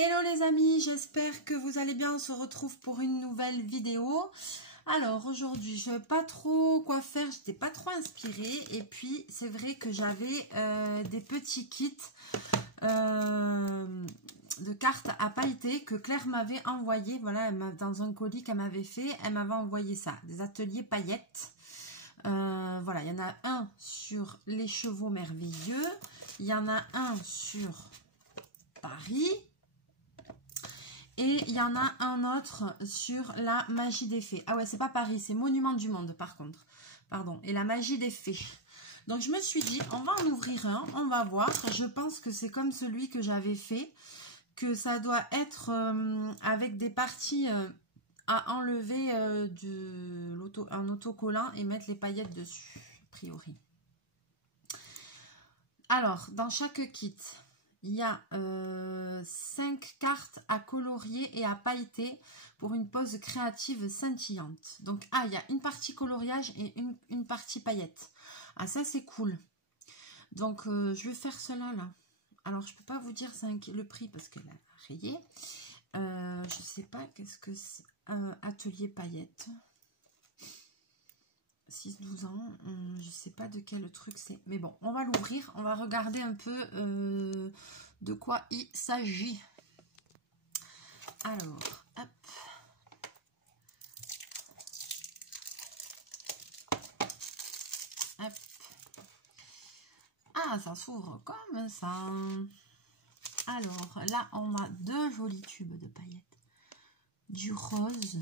Hello les amis, j'espère que vous allez bien. On se retrouve pour une nouvelle vidéo. Alors aujourd'hui, je ne sais pas trop quoi faire, j'étais pas trop inspirée. Et puis c'est vrai que j'avais des petits kits de cartes à pailleter que Claire m'avait envoyé. Voilà, dans un colis qu'elle m'avait fait, elle m'avait envoyé ça, des ateliers paillettes. Voilà, il y en a un sur les chevaux merveilleux, il y en a un sur Paris. Et il y en a un autre sur la magie des fées. Ah ouais, c'est pas Paris, c'est Monument du Monde par contre. Pardon. Et la magie des fées. Donc je me suis dit, on va en ouvrir un, on va voir. Je pense que c'est comme celui que j'avais fait. Que ça doit être avec des parties à enlever un autocollant et mettre les paillettes dessus, a priori. Alors, dans chaque kit... il y a 5 cartes à colorier et à pailleter pour une pose créative scintillante. Donc, il y a une partie coloriage et une partie paillette. Ah, ça, c'est cool. Donc, je vais faire cela, là. Alors, je ne peux pas vous dire le prix parce qu'elle a rayé. Je ne sais pas qu'est-ce que c'est. Atelier paillettes. 6-12 ans, je ne sais pas de quel truc c'est. Mais bon, on va l'ouvrir. On va regarder un peu de quoi il s'agit. Alors, hop. Hop. Ah, ça s'ouvre comme ça. Alors, là, on a 2 jolis tubes de paillettes. Du rose.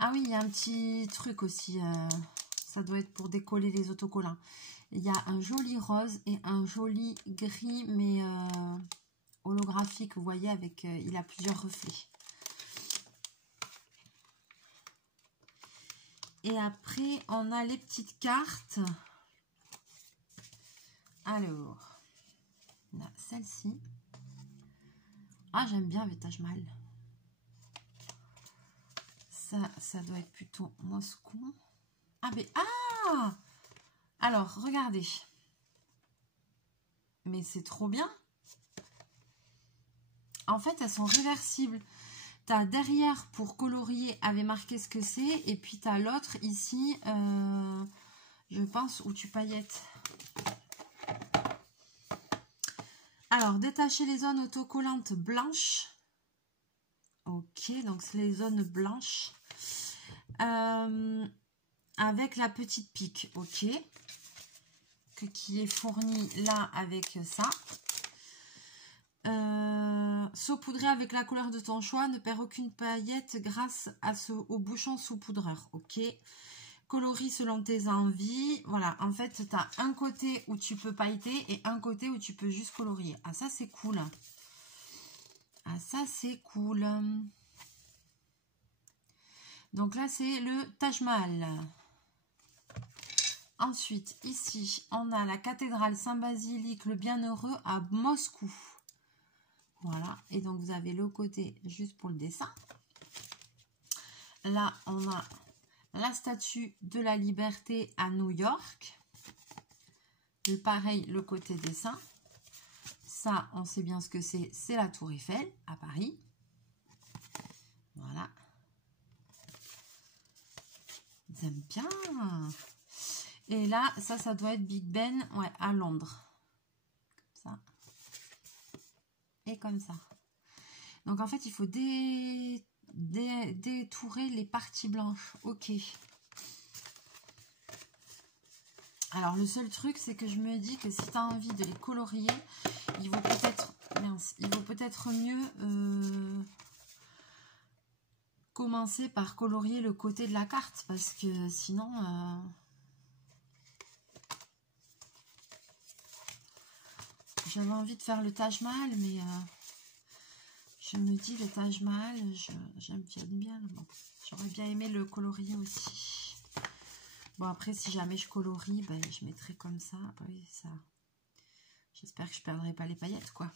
Ah oui, il y a un petit truc aussi. Ça doit être pour décoller les autocollants. Il y a un joli rose et un joli gris, mais holographique. Vous voyez, avec il a plusieurs reflets. Et après, on a les petites cartes. Alors, on a celle-ci. Ah, j'aime bien avec Taj Mahal. Ça doit être plutôt Moscou. Ah, mais... Ah! Alors, regardez. Mais c'est trop bien. En fait, elles sont réversibles. Tu as derrière, pour colorier, avait marqué ce que c'est. Et puis, tu as l'autre ici, je pense, où tu paillettes. Alors, détacher les zones autocollantes blanches. Ok, donc c'est les zones blanches. Avec la petite pique, ok. Qui est fournie là avec ça. Saupoudrer avec la couleur de ton choix. Ne perds aucune paillette grâce au bouchon saupoudreur, ok. Coloris selon tes envies. Voilà, en fait, tu as un côté où tu peux pailleter et un côté où tu peux juste colorier. Ah, ça, c'est cool. Ah, ça, c'est cool. Donc là, c'est le Taj Mahal. Ensuite, ici, on a la cathédrale Saint-Basilique, le Bienheureux à Moscou. Voilà. Et donc, vous avez le côté juste pour le dessin. Là, on a la statue de la Liberté à New York. Et pareil, le côté dessin. Ça, on sait bien ce que c'est. C'est la Tour Eiffel à Paris. Voilà. J'aime bien. Et là, ça doit être Big Ben, ouais, à Londres. Comme ça. Et comme ça. Donc, en fait, il faut détourer les parties blanches. Ok. Alors, le seul truc, c'est que je me dis que si tu as envie de les colorier, il vaut peut-être mieux commencer par colorier le côté de la carte. Parce que sinon... j'avais envie de faire le Taj Mahal, mais je me dis le Taj Mahal, j'aime bien. Bon, j'aurais bien aimé le colorier aussi. Bon, après, si jamais je colorie, ben, je mettrai comme ça. Oui, ça. J'espère que je ne perdrai pas les paillettes, quoi.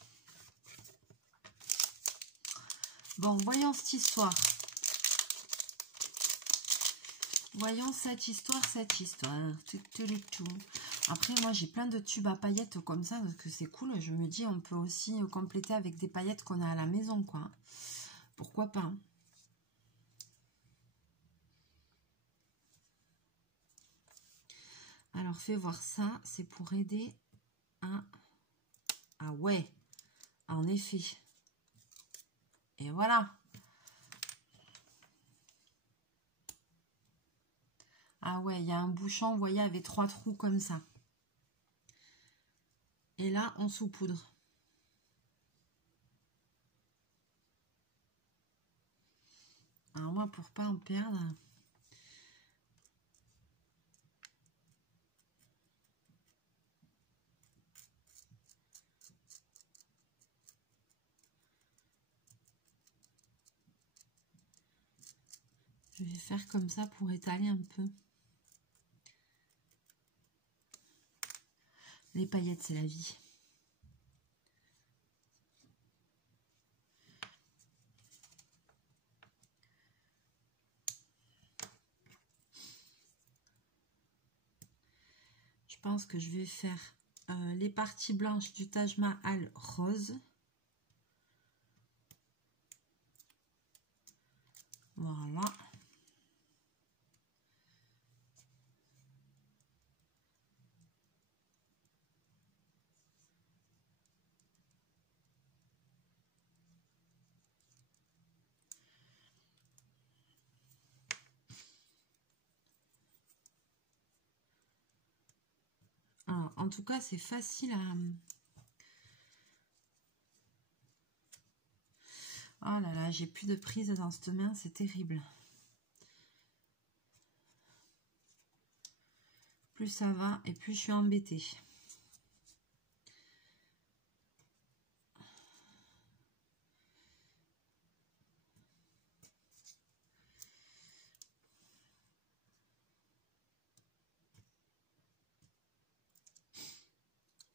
Bon, voyons cette histoire. Voyons cette histoire. Tout. Après, moi, j'ai plein de tubes à paillettes comme ça, parce que c'est cool. Je me dis, on peut aussi compléter avec des paillettes qu'on a à la maison, quoi. Pourquoi pas, hein. Alors, fais voir ça. C'est pour aider à... Ah ouais, en effet. Et voilà. Ah ouais, il y a un bouchon, vous voyez, avec 3 trous comme ça. Et là, on saupoudre. Alors moi, pour pas en perdre... Je vais faire comme ça pour étaler un peu. Les paillettes, c'est la vie. Je pense que je vais faire les parties blanches du Taj Mahal rose. Voilà. Alors, en tout cas, c'est facile à... Oh là là, j'ai plus de prise dans cette main, c'est terrible. Plus ça va et plus je suis embêtée.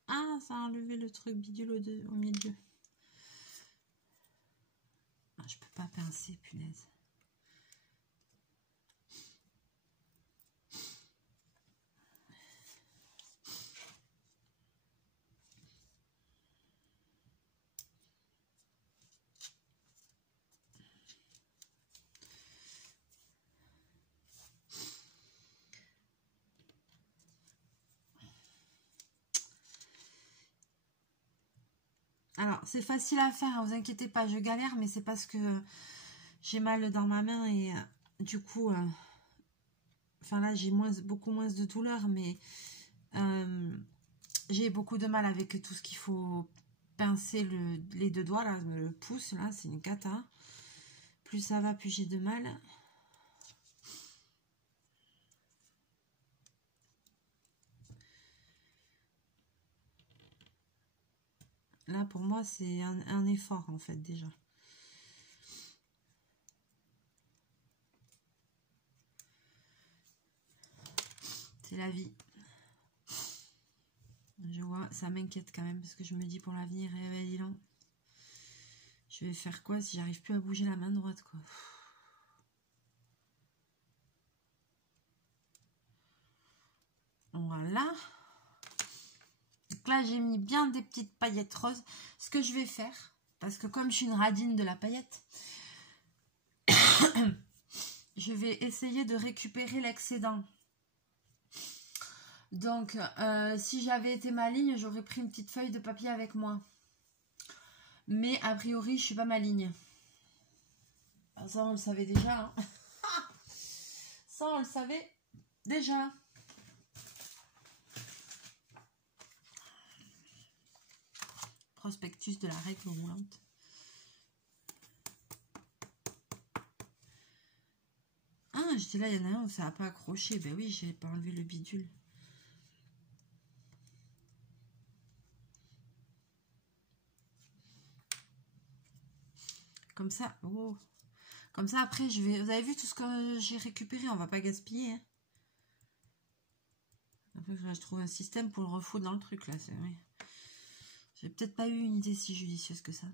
Ah, ça a enlevé le truc bidule au milieu. Ah, je peux pas pincer, punaise. Alors, c'est facile à faire, hein, vous inquiétez pas, je galère, mais c'est parce que j'ai mal dans ma main et du coup, enfin là, j'ai beaucoup moins de douleur, mais j'ai beaucoup de mal avec tout ce qu'il faut pincer les 2 doigts, là, le pouce, là, c'est une cata. Plus ça va, plus j'ai de mal. Là, pour moi, c'est un effort, en fait, déjà. C'est la vie. Je vois, ça m'inquiète quand même, parce que je me dis pour l'avenir, dis donc, je vais faire quoi si j'arrive plus à bouger la main droite, quoi. Voilà. Donc là, j'ai mis bien des petites paillettes roses. Ce que je vais faire, parce que comme je suis une radine de la paillette, je vais essayer de récupérer l'excédent. Donc, si j'avais été maligne, j'aurais pris une petite feuille de papier avec moi. Mais a priori, je suis pas maligne. Ça, on le savait déjà. Hein. Ça, on le savait déjà. Prospectus de la règle moulante. Ah, j'étais là, il y en a un où ça n'a pas accroché. Ben oui, j'ai pas enlevé le bidule. Comme ça, oh. Comme ça, après, je vais... Vous avez vu tout ce que j'ai récupéré? On va pas gaspiller. Hein. Après, je trouve un système pour le refouler dans le truc, là. C'est vrai. J'ai peut-être pas eu une idée si judicieuse que ça.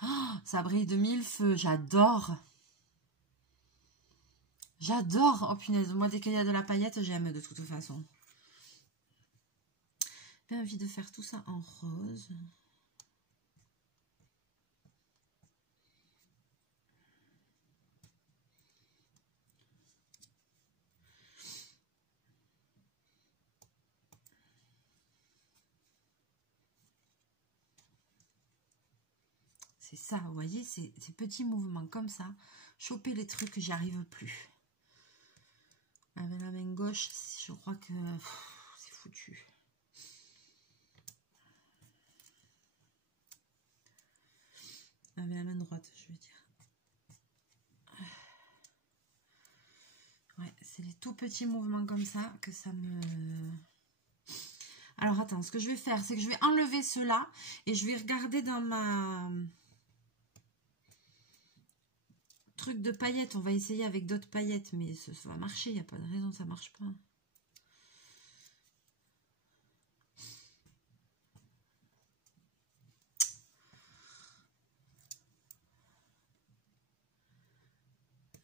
Oh, ça brille de 1000 feux. J'adore. J'adore. Oh punaise, moi dès qu'il y a de la paillette, j'aime de toute façon. J'ai envie de faire tout ça en rose. C'est ça, vous voyez, ces petits mouvements comme ça. Choper les trucs, j'y arrive plus. Avec la main gauche, je crois que c'est foutu. Avec la main droite, je veux dire. Ouais, c'est les tout petits mouvements comme ça que ça me... Alors attends, ce que je vais faire, c'est que je vais enlever cela et je vais regarder dans ma... truc de paillettes. On va essayer avec d'autres paillettes, mais ça va marcher, il n'y a pas de raison que ça marche pas.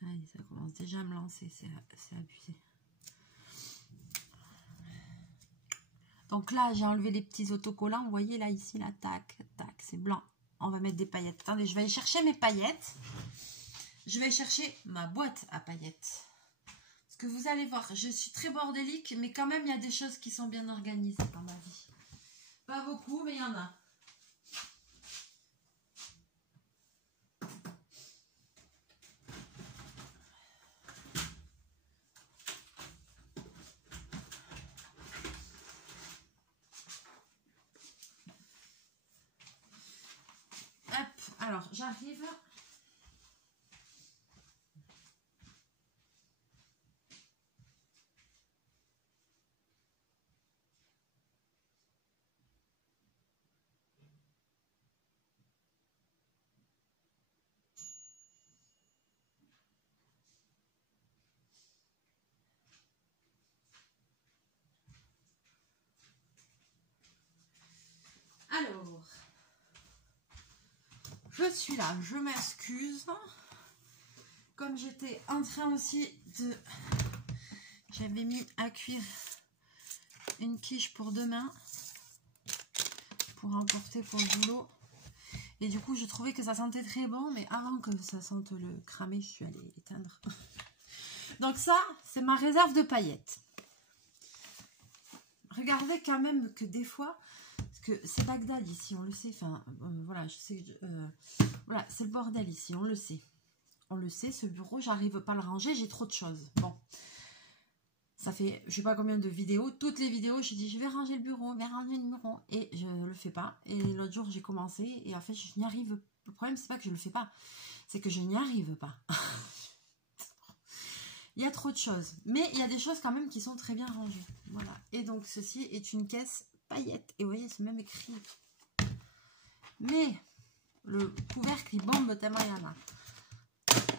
Allez, ça commence déjà à me lancer, c'est abusé. Donc là, j'ai enlevé les petits autocollants. Vous voyez là, ici, là, tac, tac, c'est blanc. On va mettre des paillettes. Attendez, je vais aller chercher mes paillettes. Je vais chercher ma boîte à paillettes. Parce que vous allez voir, je suis très bordélique, mais quand même, il y a des choses qui sont bien organisées dans ma vie. Pas beaucoup, mais il y en a. Hop, alors, j'arrive... Alors, je suis là, je m'excuse. Comme j'étais en train aussi de... J'avais mis à cuire une quiche pour demain, pour emporter pour le boulot. Et du coup, je trouvais que ça sentait très bon, mais avant que ça sente le cramé, je suis allée l'éteindre. Donc ça, c'est ma réserve de paillettes. Regardez quand même que des fois... Parce que c'est Bagdad ici, on le sait. Enfin, voilà, je sais. Voilà, c'est le bordel ici, on le sait. On le sait, ce bureau, j'arrive pas à le ranger, j'ai trop de choses. Bon, ça fait, je sais pas combien de vidéos. Toutes les vidéos, je dis, je vais ranger le bureau, je vais ranger le bureau. Et je le fais pas. Et l'autre jour, j'ai commencé. Et en fait, je n'y arrive. Le problème, c'est pas que je le fais pas. C'est que je n'y arrive pas. Il y a trop de choses. Mais il y a des choses quand même qui sont très bien rangées. Voilà. Et donc, ceci est une caisse paillettes. Et vous voyez, c'est même écrit. Mais le couvercle, il bombe tellement il y en a.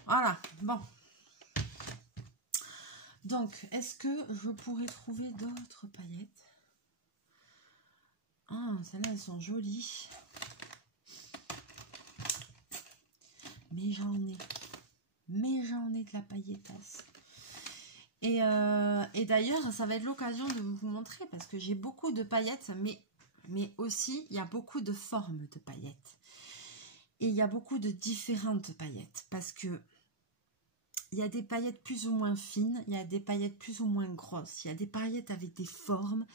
Voilà. Bon. Donc, est-ce que je pourrais trouver d'autres paillettes? Ah, celles-là, elles sont jolies. Mais j'en ai. Mais j'en ai de la pailletasse. Et d'ailleurs, ça va être l'occasion de vous montrer parce que j'ai beaucoup de paillettes, mais aussi, il y a beaucoup de formes de paillettes. Et il y a beaucoup de différentes paillettes parce que il y a des paillettes plus ou moins fines, il y a des paillettes plus ou moins grosses, il y a des paillettes avec des formes.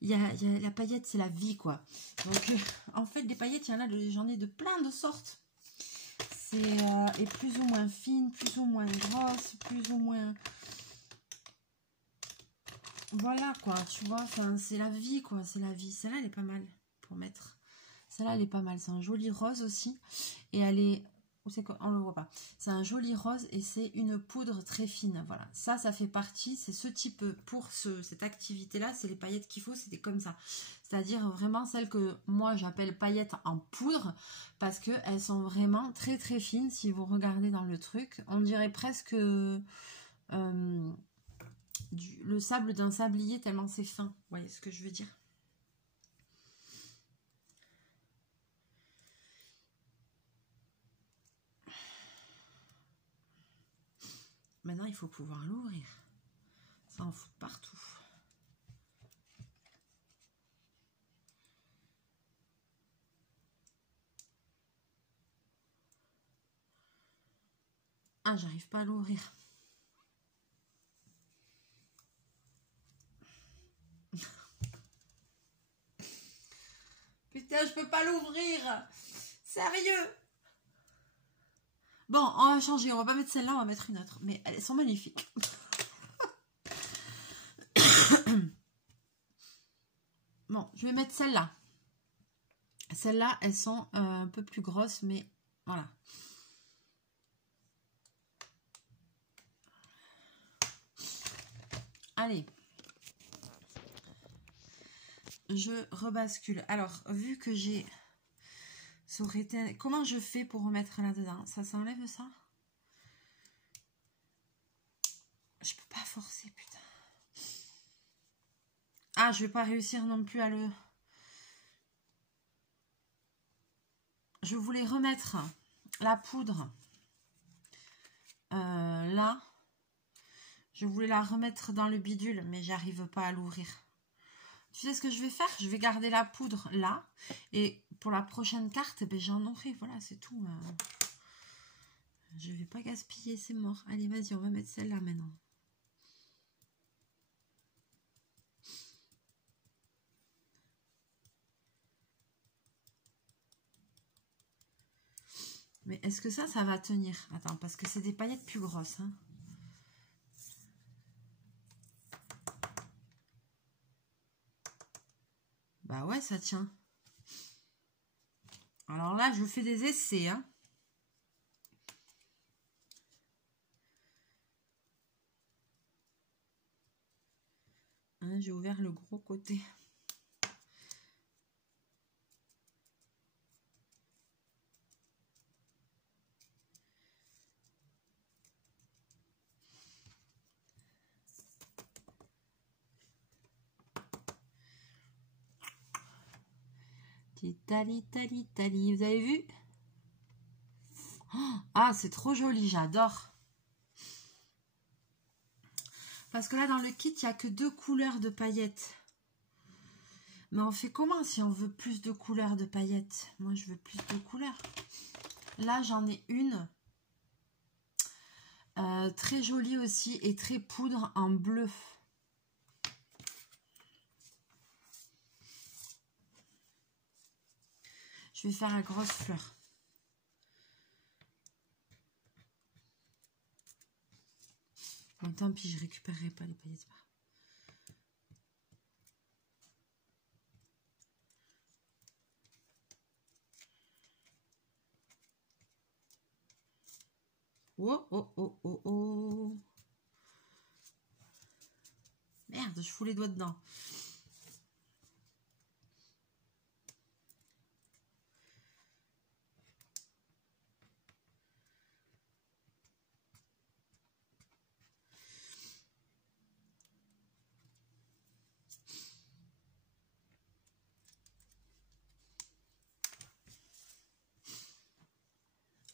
Il y a la paillette, c'est la vie, quoi. Donc, en fait, des paillettes, il y en a, j'en ai de plein de sortes. Et plus ou moins fines, plus ou moins grosses, plus ou moins... Voilà, quoi, tu vois, enfin, c'est la vie, quoi, c'est la vie. Celle-là, elle est pas mal pour mettre. Celle-là, elle est pas mal. C'est un joli rose aussi. Et elle est... Où c'est qu'on le voit pas. C'est un joli rose et c'est une poudre très fine. Voilà, ça fait partie. C'est ce type, pour cette activité-là, c'est les paillettes qu'il faut, c'était comme ça. C'est-à-dire vraiment celles que moi, j'appelle paillettes en poudre parce qu'elles sont vraiment très, très fines. Si vous regardez dans le truc, on dirait presque... le sable d'un sablier tellement c'est fin. Vous voyez ce que je veux dire? Maintenant, il faut pouvoir l'ouvrir. Ça en fout partout. Ah, j'arrive pas à l'ouvrir. Putain, je peux pas l'ouvrir. Sérieux. Bon, on va changer. On va pas mettre celle-là, on va mettre une autre. Mais elles sont magnifiques. Bon, je vais mettre celle-là. Celles-là, elles sont un peu plus grosses, mais voilà. Allez. Je rebascule. Alors, vu que j'ai... Ça aurait été... Comment je fais pour remettre là-dedans? Ça s'enlève, ça? Je peux pas forcer, putain. Ah, je vais pas réussir non plus à le... Je voulais remettre la poudre là. Je voulais la remettre dans le bidule, mais j'arrive pas à l'ouvrir. Tu sais ce que je vais faire? Je vais garder la poudre là. Et pour la prochaine carte, ben, j'en aurai. Voilà, c'est tout. Je vais pas gaspiller, c'est mort. Allez, vas-y, on va mettre celle-là maintenant. Mais est-ce que ça va tenir? Attends, parce que c'est des paillettes plus grosses. Hein. Bah ouais, ça tient. Alors là, je fais des essais. Hein. Hein, j'ai ouvert le gros côté. Tali, tali, tali. Vous avez vu? Oh, ah, c'est trop joli, j'adore. Parce que là, dans le kit, il n'y a que 2 couleurs de paillettes. Mais on fait comment si on veut plus de couleurs de paillettes? Moi, je veux plus de couleurs. Là, j'en ai une. Très jolie aussi et très poudre en bleu. Je vais faire la grosse fleur. Bon, tant pis, je récupérerai pas les paillettes. Oh, oh, oh, oh, oh. Merde, je fous les doigts dedans.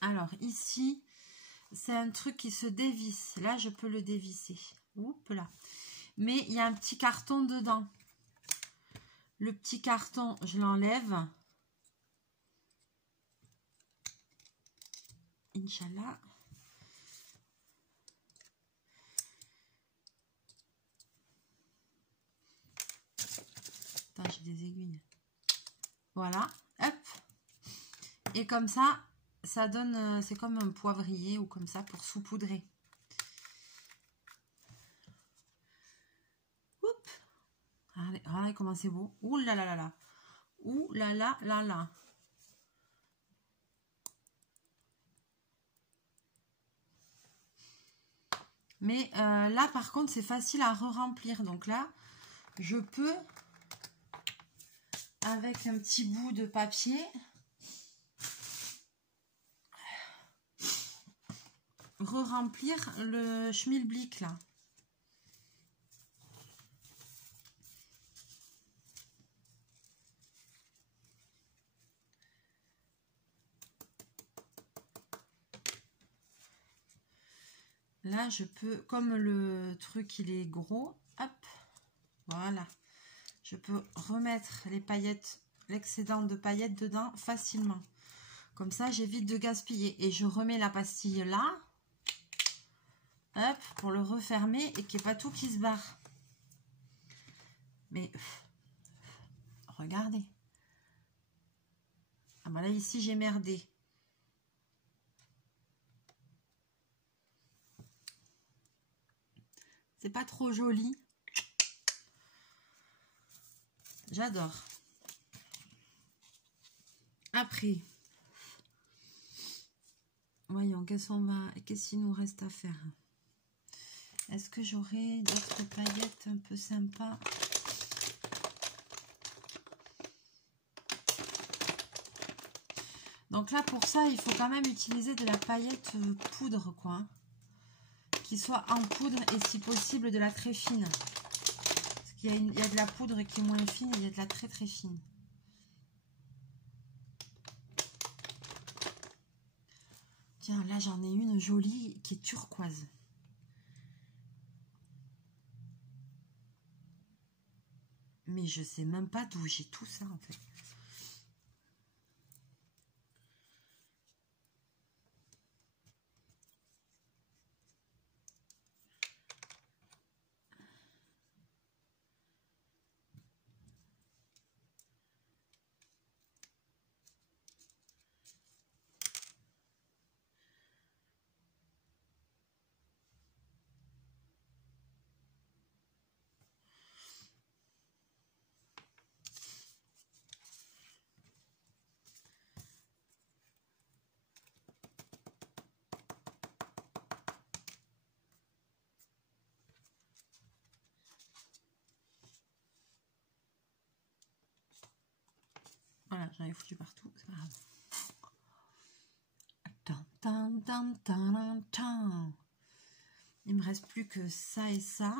Alors, ici, c'est un truc qui se dévisse. Là, je peux le dévisser. Oups là. Mais il y a un petit carton dedans. Le petit carton, je l'enlève. Inch'Allah. Attends, j'ai des aiguilles. Voilà. Hop. Et comme ça, ça donne... C'est comme un poivrier ou comme ça pour saupoudrer. Oups. Regardez comment c'est beau. Ouh là là là là. Ouh là là là là. Mais là, par contre, c'est facile à re-remplir. Donc là, je peux, avec un petit bout de papier, re-remplir le schmilblick là. Là, je peux, comme le truc, il est gros, hop, voilà. Je peux remettre les paillettes, l'excédent de paillettes dedans facilement. Comme ça, j'évite de gaspiller. Et je remets la pastille là, hop, pour le refermer et qu'il n'y ait pas tout qui se barre. Mais, regardez. Ah ben là, ici, j'ai merdé. C'est pas trop joli. J'adore. Après, voyons, qu'est-ce qu'il nous reste à faire? Est-ce que j'aurai d'autres paillettes un peu sympas? Donc là, pour ça, il faut quand même utiliser de la paillette poudre, quoi. Qui soit en poudre et si possible de la très fine. Parce qu'il y a de la poudre qui est moins fine et il y a de la très très fine. Tiens, là j'en ai une jolie qui est turquoise. Mais je sais même pas d'où j'ai tout ça en fait. Voilà, j'en ai foutu partout, c'est pas grave. Il me reste plus que ça et ça.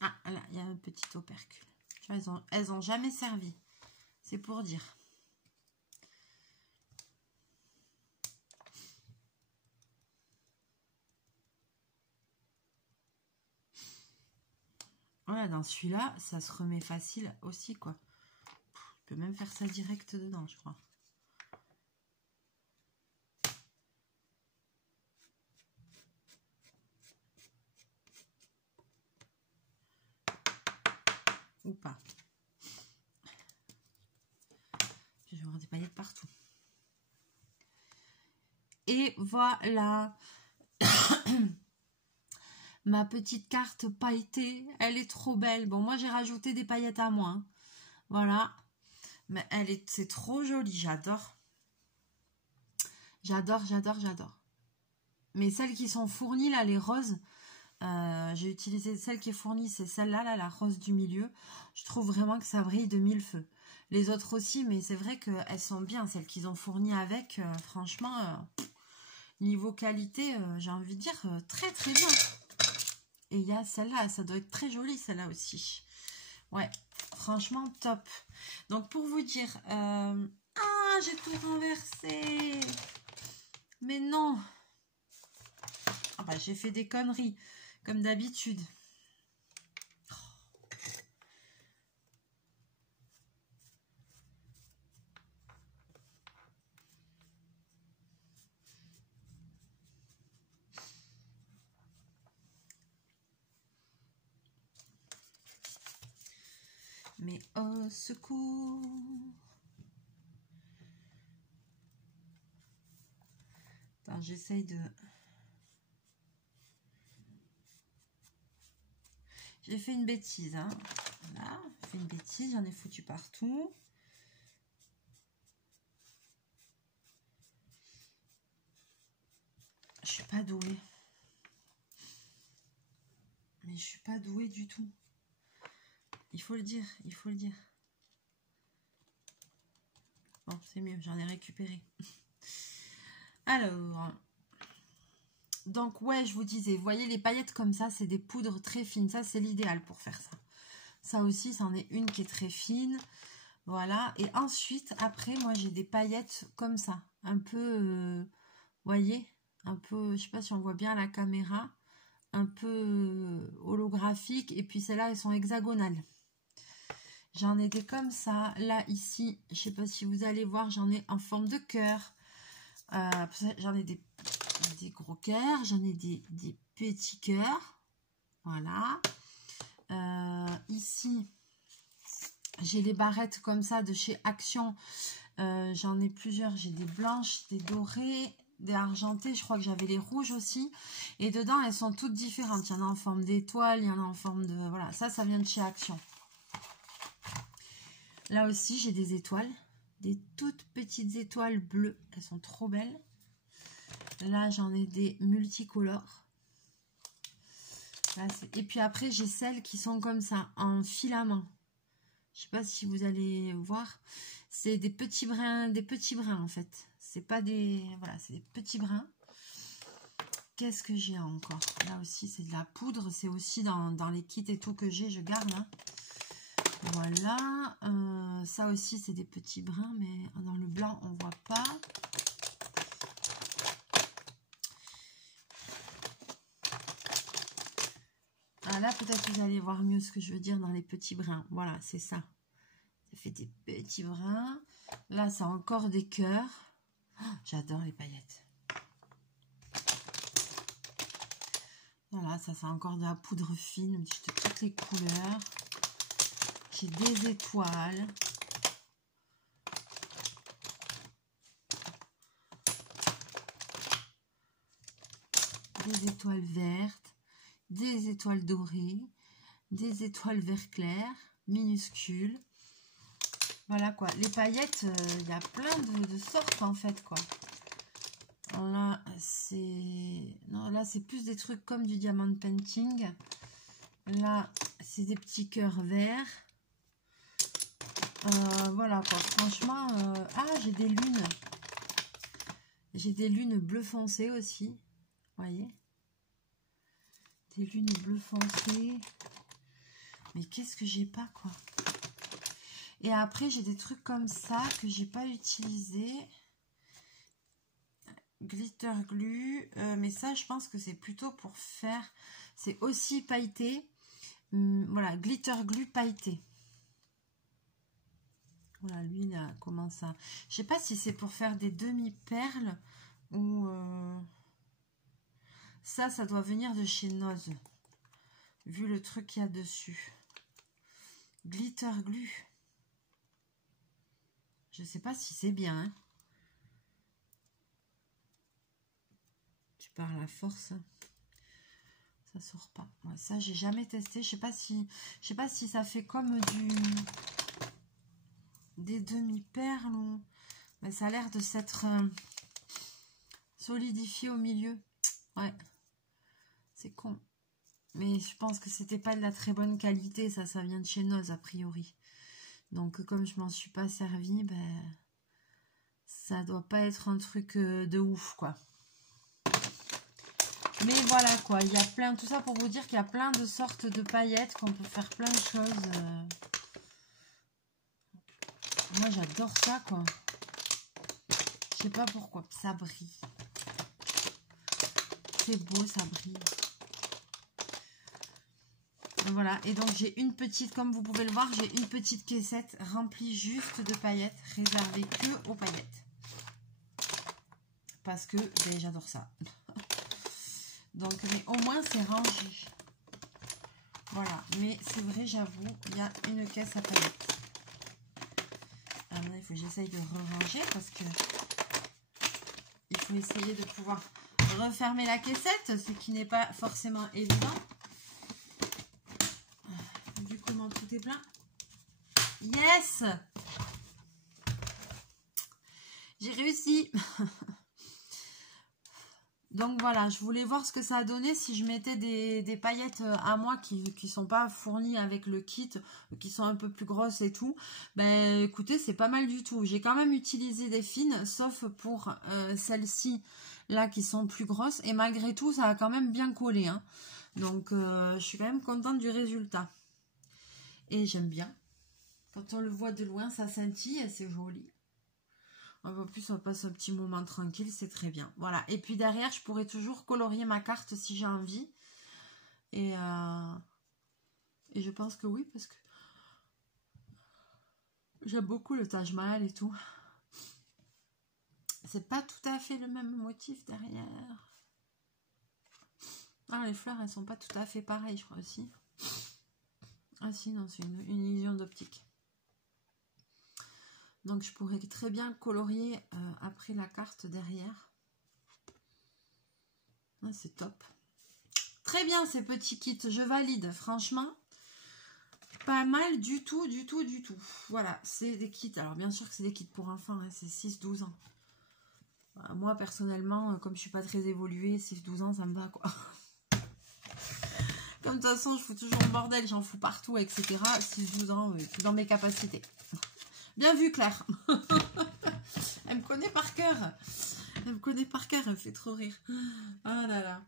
Ah, là, il y a un petit opercule. Tu vois, elles ont jamais servi. C'est pour dire. Voilà, dans celui-là, ça se remet facile aussi, quoi. Je peux même faire ça direct dedans, je crois. Ou pas. Je vais avoir des paillettes partout. Et voilà. Ma petite carte pailletée. Elle est trop belle. Bon, moi, j'ai rajouté des paillettes à moi. Hein. Voilà. Mais c'est trop joli. J'adore. J'adore, j'adore, j'adore. Mais celles qui sont fournies, là, les roses, j'ai utilisé celle qui est fournie, c'est celle-là, là, la rose du milieu. Je trouve vraiment que ça brille de mille feux. Les autres aussi, mais c'est vrai qu'elles sont bien, celles qu'ils ont fournies avec. Franchement, niveau qualité, j'ai envie de dire très très bien. Et il y a celle-là, ça doit être très joli, celle-là aussi. Ouais, franchement, top. Donc, pour vous dire... Ah, j'ai tout renversé. Mais non. Ah bah, j'ai fait des conneries, comme d'habitude. Mais au secours. Attends, j'essaye de... J'ai fait une bêtise, hein. Voilà, j'ai fait une bêtise, j'en ai foutu partout. pas douée. Mais je suis pas douée du tout. Il faut le dire, il faut le dire. Bon, c'est mieux, j'en ai récupéré. Alors, donc ouais, je vous disais, vous voyez les paillettes comme ça, c'est des poudres très fines. Ça, c'est l'idéal pour faire ça. Ça aussi, c'en est une qui est très fine. Voilà. Et ensuite, après, moi, j'ai des paillettes comme ça. Un peu, vous voyez, un peu, je sais pas si on voit bien à la caméra, un peu holographique. Et puis celles-là, elles sont hexagonales. J'en ai des comme ça. Là, ici, je sais pas si vous allez voir, j'en ai en forme de cœur. J'en ai des gros cœurs, j'en ai des petits cœurs. Voilà. Ici, j'ai les barrettes comme ça de chez Action. J'en ai plusieurs. J'ai des blanches, des dorées, des argentées. Je crois que j'avais les rouges aussi. Et dedans, elles sont toutes différentes. Il y en a en forme d'étoile, il y en a en forme de... Voilà, ça vient de chez Action. Là aussi, j'ai des étoiles. Des toutes petites étoiles bleues. Elles sont trop belles. Là, j'en ai des multicolores. Là, et puis après, j'ai celles qui sont comme ça, en filament. Je sais pas si vous allez voir. C'est des petits brins en fait. C'est pas des... Voilà, c'est des petits brins. Qu'est-ce que j'ai encore? Là aussi, c'est de la poudre. C'est aussi dans les kits et tout que j'ai, je garde. Hein. Voilà. Ça aussi, c'est des petits brins, mais dans le blanc, on voit pas. Ah, là, peut-être vous allez voir mieux ce que je veux dire dans les petits brins. Voilà, c'est ça. Ça fait des petits brins. Là, ça a encore des cœurs. Oh, j'adore les paillettes. Voilà, ça c'est encore de la poudre fine, de toutes les couleurs. J'ai des étoiles. Des étoiles vertes. Des étoiles dorées. Des étoiles vert clair, minuscules. Voilà quoi. Les paillettes, il y a plein de sortes en fait quoi. Là, c'est... Non, là, c'est plus des trucs comme du diamant painting. Là, c'est des petits cœurs verts. Voilà, quoi. Franchement... Ah, j'ai des lunes. J'ai des lunes bleu foncé aussi. Vous voyez? Des lunes bleu foncé. Mais qu'est-ce que j'ai pas, quoi. Et après, j'ai des trucs comme ça que j'ai pas utilisé. Glitter glue, mais ça je pense que c'est plutôt pour faire, c'est aussi pailleté. Voilà, glitter glue pailleté. Voilà, lui là, comment ça, je sais pas si c'est pour faire des demi-perles ou ça doit venir de chez Noz vu le truc qu'il y a dessus. Glitter glue, je sais pas si c'est bien, hein. Par la force, ça sort pas. Ouais, ça j'ai jamais testé. Je sais pas si ça fait comme des demi-perles ou... Mais ça a l'air de s'être solidifié au milieu. Ouais, c'est con. Mais je pense que c'était pas de la très bonne qualité. Ça vient de chez Noz a priori. Donc comme je m'en suis pas servi, ben ça doit pas être un truc de ouf quoi. Mais voilà quoi, il y a plein, tout ça pour vous dire qu'il y a plein de sortes de paillettes, qu'on peut faire plein de choses. Moi j'adore ça quoi. Je sais pas pourquoi, ça brille. C'est beau, ça brille. Voilà, et donc j'ai une petite, comme vous pouvez le voir, j'ai une petite caissette remplie juste de paillettes, réservée que aux paillettes. Parce que ben, j'adore ça. Donc, mais au moins, c'est rangé. Voilà. Mais c'est vrai, j'avoue, il y a une caisse à paillettes. Alors là, il faut que j'essaye de ranger parce que il faut essayer de pouvoir refermer la caissette, ce qui n'est pas forcément évident. Vu comment tout est plein. Yes! J'ai réussi! Donc voilà, je voulais voir ce que ça a donné si je mettais des paillettes à moi qui sont pas fournies avec le kit, qui sont un peu plus grosses et tout. Ben écoutez, c'est pas mal du tout. J'ai quand même utilisé des fines, sauf pour celles-ci là qui sont plus grosses. Et malgré tout, ça a quand même bien collé. Hein. Donc je suis quand même contente du résultat. Et j'aime bien. Quand on le voit de loin, ça scintille et c'est joli. En plus, on passe un petit moment tranquille, c'est très bien. Voilà. Et puis derrière, je pourrais toujours colorier ma carte si j'ai envie. Et je pense que oui, parce que j'aime beaucoup le Taj Mahal et tout. C'est pas tout à fait le même motif derrière. Ah, les fleurs, elles sont pas tout à fait pareilles, je crois aussi. Ah si, non, c'est une illusion d'optique. Donc je pourrais très bien colorier après la carte derrière. Ah, c'est top. Très bien ces petits kits, je valide, franchement. Pas mal du tout, du tout, du tout. Voilà, c'est des kits. Alors bien sûr que c'est des kits pour enfants, hein, c'est 6-12 ans. Voilà, moi personnellement, comme je suis pas très évoluée, 6-12 ans ça me va quoi. Comme de toute façon je fous toujours le bordel, j'en fous partout, etc. 6-12 ans, dans mes capacités. Bien vu Claire. Elle me connaît par cœur. Elle me connaît par cœur, elle me fait trop rire. Ah là là.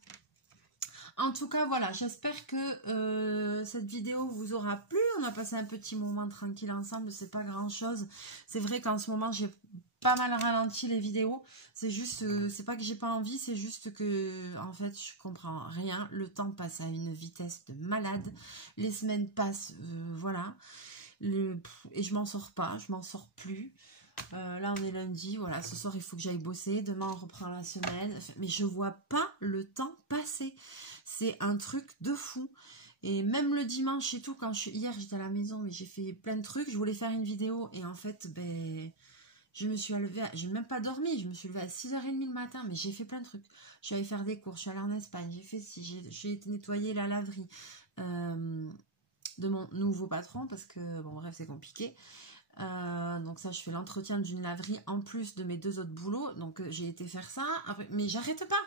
En tout cas, voilà, j'espère que cette vidéo vous aura plu. On a passé un petit moment tranquille ensemble, c'est pas grand chose. C'est vrai qu'en ce moment, j'ai pas mal ralenti les vidéos. C'est juste, c'est pas que j'ai pas envie, c'est juste que, en fait, je comprends rien. Le temps passe à une vitesse de malade. Les semaines passent, voilà. Et je m'en sors pas, je m'en sors plus. Là on est lundi, voilà, ce soir il faut que j'aille bosser, demain on reprend la semaine, mais je vois pas le temps passer, c'est un truc de fou. Et même le dimanche et tout, hier j'étais à la maison mais j'ai fait plein de trucs, je voulais faire une vidéo et en fait ben je me suis levée, j'ai même pas dormi, je me suis levée à 6h30 le matin, mais j'ai fait plein de trucs. Je suis allée faire des courses, je suis allée en Espagne, j'ai fait j'ai été nettoyer la laverie de mon nouveau patron parce que bon bref c'est compliqué. Donc ça je fais l'entretien d'une laverie en plus de mes 2 autres boulots, donc j'ai été faire ça après, mais j'arrête pas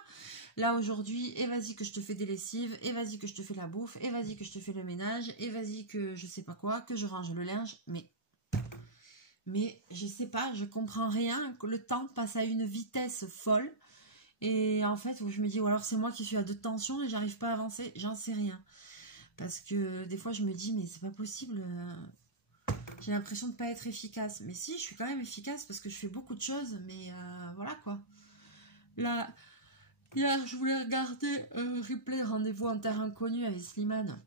là aujourd'hui, et vas-y que je te fais des lessives, et vas-y que je te fais la bouffe, et vas-y que je te fais le ménage, et vas-y que je sais pas quoi, que je range le linge, mais je sais pas, je comprends rien, le temps passe à une vitesse folle, et en fait je me dis ou alors c'est moi qui suis à 2 tensions et j'arrive pas à avancer, j'en sais rien, parce que des fois je me dis mais c'est pas possible. J'ai l'impression de ne pas être efficace. Mais si, je suis quand même efficace parce que je fais beaucoup de choses. Mais voilà quoi. Là, hier, je voulais regarder replay Rendez-vous en terre inconnue avec Slimane.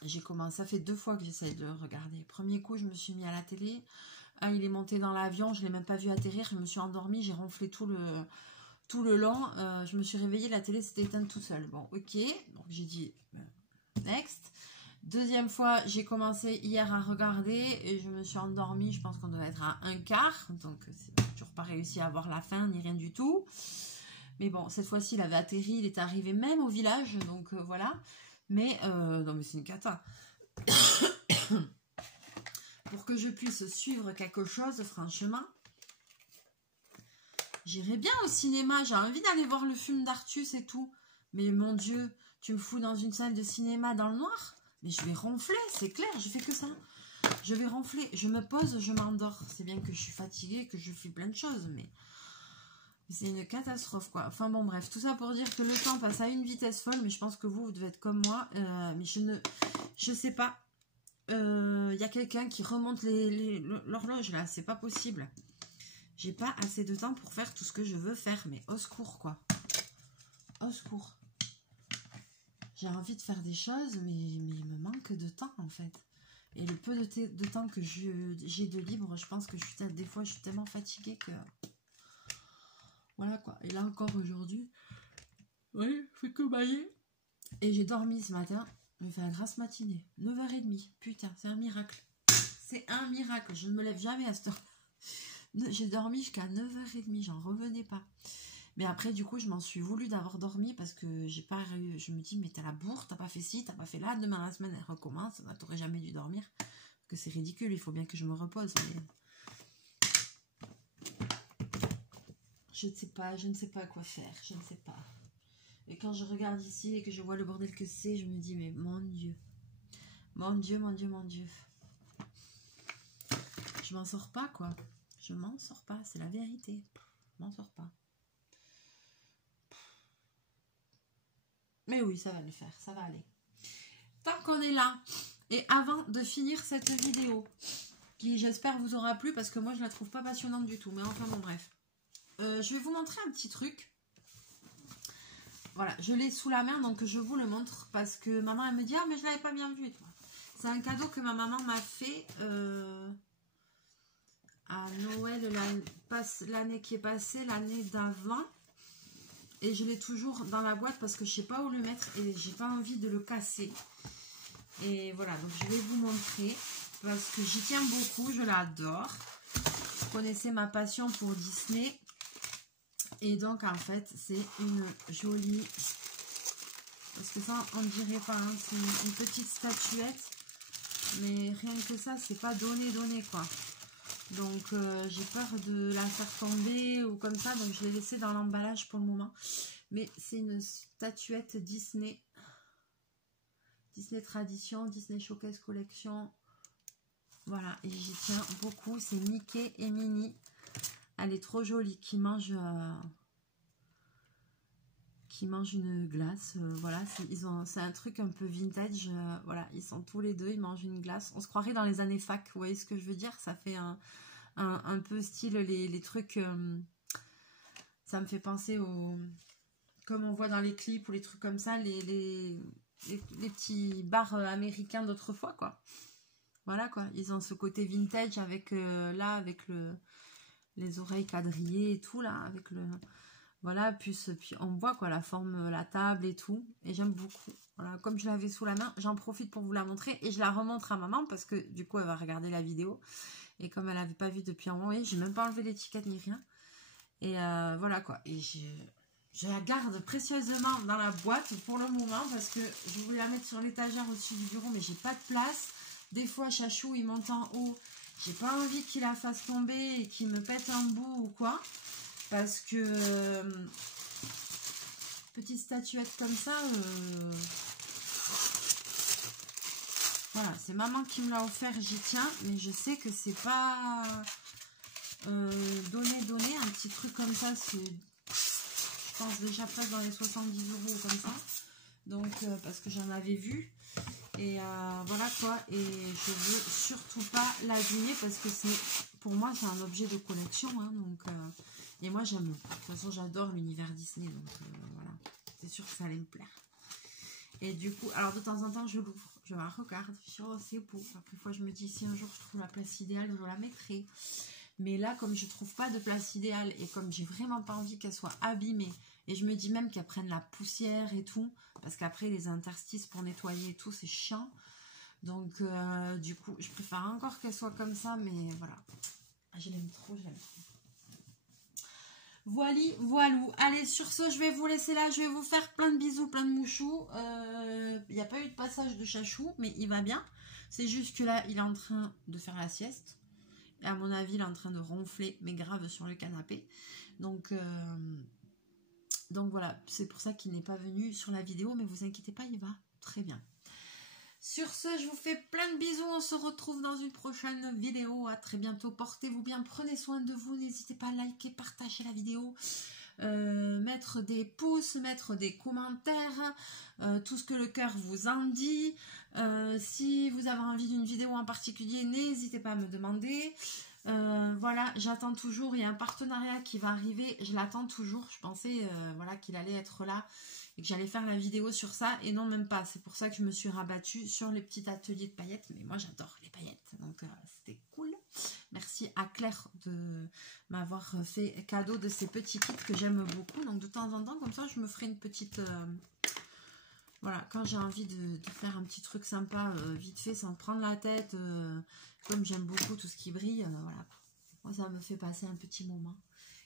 J'ai commencé, ça fait 2 fois que j'essaye de regarder. Premier coup, je me suis mis à la télé. Ah, il est monté dans l'avion, je ne l'ai même pas vu atterrir. Je me suis endormie, j'ai ronflé tout le long. Je me suis réveillée, la télé s'était éteinte tout seul. Bon, ok. Donc j'ai dit next. Deuxième fois, j'ai commencé hier à regarder et je me suis endormie. Je pense qu'on doit être à 1/4. Donc, c'est toujours pas réussi à voir la fin ni rien du tout. Mais bon, cette fois-ci, il avait atterri. Il est arrivé même au village. Donc, voilà. Mais, non, mais c'est une cata. Pour que je puisse suivre quelque chose, franchement, j'irais bien au cinéma. J'ai envie d'aller voir le film d'Artus et tout. Mais mon Dieu, tu me fous dans une salle de cinéma dans le noir ? Mais je vais ronfler, c'est clair, je fais que ça. Je vais ronfler, je me pose, je m'endors. C'est bien que je suis fatiguée, que je fais plein de choses, mais c'est une catastrophe, quoi. Enfin bon, bref, tout ça pour dire que le temps passe à une vitesse folle, mais je pense que vous devez être comme moi. Mais je sais pas. Y a quelqu'un qui remonte l'horloge, là, c'est pas possible. J'ai pas assez de temps pour faire tout ce que je veux faire, mais au secours, quoi. Au secours. J'ai envie de faire des choses, mais il me manque de temps, en fait. Et le peu de temps que j'ai de libre, je pense que des fois, je suis tellement fatiguée que... Voilà, quoi. Et là, encore aujourd'hui, oui, je fais que bailler. Et j'ai dormi ce matin, j'ai fait la grasse matinée. 9h30. Putain, c'est un miracle. C'est un miracle. Je ne me lève jamais à cette heure. J'ai dormi jusqu'à 9h30, j'en revenais pas. Mais après, du coup, je m'en suis voulu d'avoir dormi parce que j'ai pas réussi. Je me dis, mais t'as la bourre, t'as pas fait ci, t'as pas fait là. Demain, la semaine, elle recommence. T'aurais jamais dû dormir. Parce que c'est ridicule, il faut bien que je me repose. Mais... je ne sais pas quoi faire. Je ne sais pas. Et quand je regarde ici et que je vois le bordel que c'est, je me dis, mais mon Dieu. Mon Dieu, mon Dieu, mon Dieu. Je m'en sors pas, quoi. Je m'en sors pas, c'est la vérité. Je m'en sors pas. Mais oui, ça va le faire, ça va aller. Tant qu'on est là, et avant de finir cette vidéo, qui j'espère vous aura plu, parce que moi je la trouve pas passionnante du tout, mais enfin bon bref. Je vais vous montrer un petit truc. Voilà, je l'ai sous la main, donc je vous le montre, parce que maman elle me dit, ah mais je l'avais pas bien vu. C'est un cadeau que ma maman m'a fait à Noël, l'année qui est passée, l'année d'avant. Et je l'ai toujours dans la boîte parce que je sais pas où le mettre et j'ai pas envie de le casser. Et voilà, donc je vais vous montrer parce que j'y tiens beaucoup, je l'adore. Vous connaissez ma passion pour Disney. Et donc en fait, c'est une jolie... Parce que ça, on dirait pas, hein, c'est une petite statuette. Mais rien que ça, c'est pas donné quoi. Donc j'ai peur de la faire tomber ou comme ça, donc je l'ai laissé dans l'emballage pour le moment. Mais c'est une statuette Disney. Disney Tradition, Disney Showcase Collection. Voilà, et j'y tiens beaucoup. C'est Mickey et Minnie. Elle est trop jolie, qui mange une glace. Voilà, c'est un truc un peu vintage. Voilà, ils sont tous les deux, ils mangent une glace. On se croirait dans les années fac, vous voyez ce que je veux dire? Ça fait un peu style les trucs... ça me fait penser au... Comme on voit dans les clips ou les trucs comme ça, les petits bars américains d'autrefois, quoi. Voilà, quoi. Ils ont ce côté vintage avec, avec les oreilles quadrillées et tout, là, avec le... Voilà, puis on voit, quoi, la forme, la table et tout. Et j'aime beaucoup. Voilà, comme je l'avais sous la main, j'en profite pour vous la montrer. Et je la remontre à maman parce que, du coup, elle va regarder la vidéo. Et comme elle n'avait pas vu depuis un moment, vous voyez, j'ai même pas enlevé l'étiquette ni rien. Et voilà, quoi. Et je la garde précieusement dans la boîte pour le moment parce que je voulais la mettre sur l'étagère au-dessus du bureau, mais j'ai pas de place. Des fois, Chachou, il monte en haut. J'ai pas envie qu'il la fasse tomber et qu'il me pète un bout ou quoi. Parce que petite statuette comme ça, voilà, c'est maman qui me l'a offert, j'y tiens, mais je sais que c'est pas donné, un petit truc comme ça, c'est, je pense déjà presque dans les 70 € comme ça, donc parce que j'en avais vu, et voilà quoi, et je veux surtout pas l'abîmer parce que c'est, pour moi c'est un objet de collection, hein, donc... et moi j'aime, de toute façon j'adore l'univers Disney, donc voilà, c'est sûr que ça allait me plaire. Et du coup, alors de temps en temps je l'ouvre, je la regarde, je suis oh, c'est beau. Après fois je me dis si un jour je trouve la place idéale, je la mettrai. Mais là comme je trouve pas de place idéale et comme j'ai vraiment pas envie qu'elle soit abîmée, et je me dis même qu'elle prenne la poussière et tout, parce qu'après les interstices pour nettoyer et tout c'est chiant. Donc du coup je préfère encore qu'elle soit comme ça, mais voilà. Je l'aime trop, je l'aime trop. Voilou. Allez, sur ce, je vais vous laisser là. Je vais vous faire plein de bisous, plein de mouchous. Il n'y a pas eu de passage de Chachou, mais il va bien. C'est juste que là, il est en train de faire la sieste. Et à mon avis, il est en train de ronfler, mais grave sur le canapé. Donc voilà, c'est pour ça qu'il n'est pas venu sur la vidéo. Mais vous inquiétez pas, il va très bien. Sur ce, je vous fais plein de bisous. On se retrouve dans une prochaine vidéo. À très bientôt. Portez-vous bien. Prenez soin de vous. N'hésitez pas à liker, partager la vidéo. Mettre des pouces, mettre des commentaires. Tout ce que le cœur vous en dit. Si vous avez envie d'une vidéo en particulier, n'hésitez pas à me demander. Voilà, j'attends toujours. Il y a un partenariat qui va arriver. Je l'attends toujours. Je pensais voilà, qu'il allait être là. Et que j'allais faire la vidéo sur ça, et non même pas, c'est pour ça que je me suis rabattue sur les petits ateliers de paillettes, mais moi j'adore les paillettes, donc c'était cool. Merci à Claire de m'avoir fait cadeau de ces petits kits que j'aime beaucoup, donc de temps en temps comme ça je me ferai une petite, voilà, quand j'ai envie de faire un petit truc sympa, vite fait, sans prendre la tête, comme j'aime beaucoup tout ce qui brille, voilà, moi ça me fait passer un petit moment,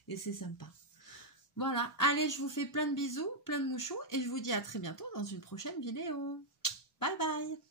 et c'est sympa. Voilà, allez, je vous fais plein de bisous, plein de mouchous et je vous dis à très bientôt dans une prochaine vidéo. Bye bye!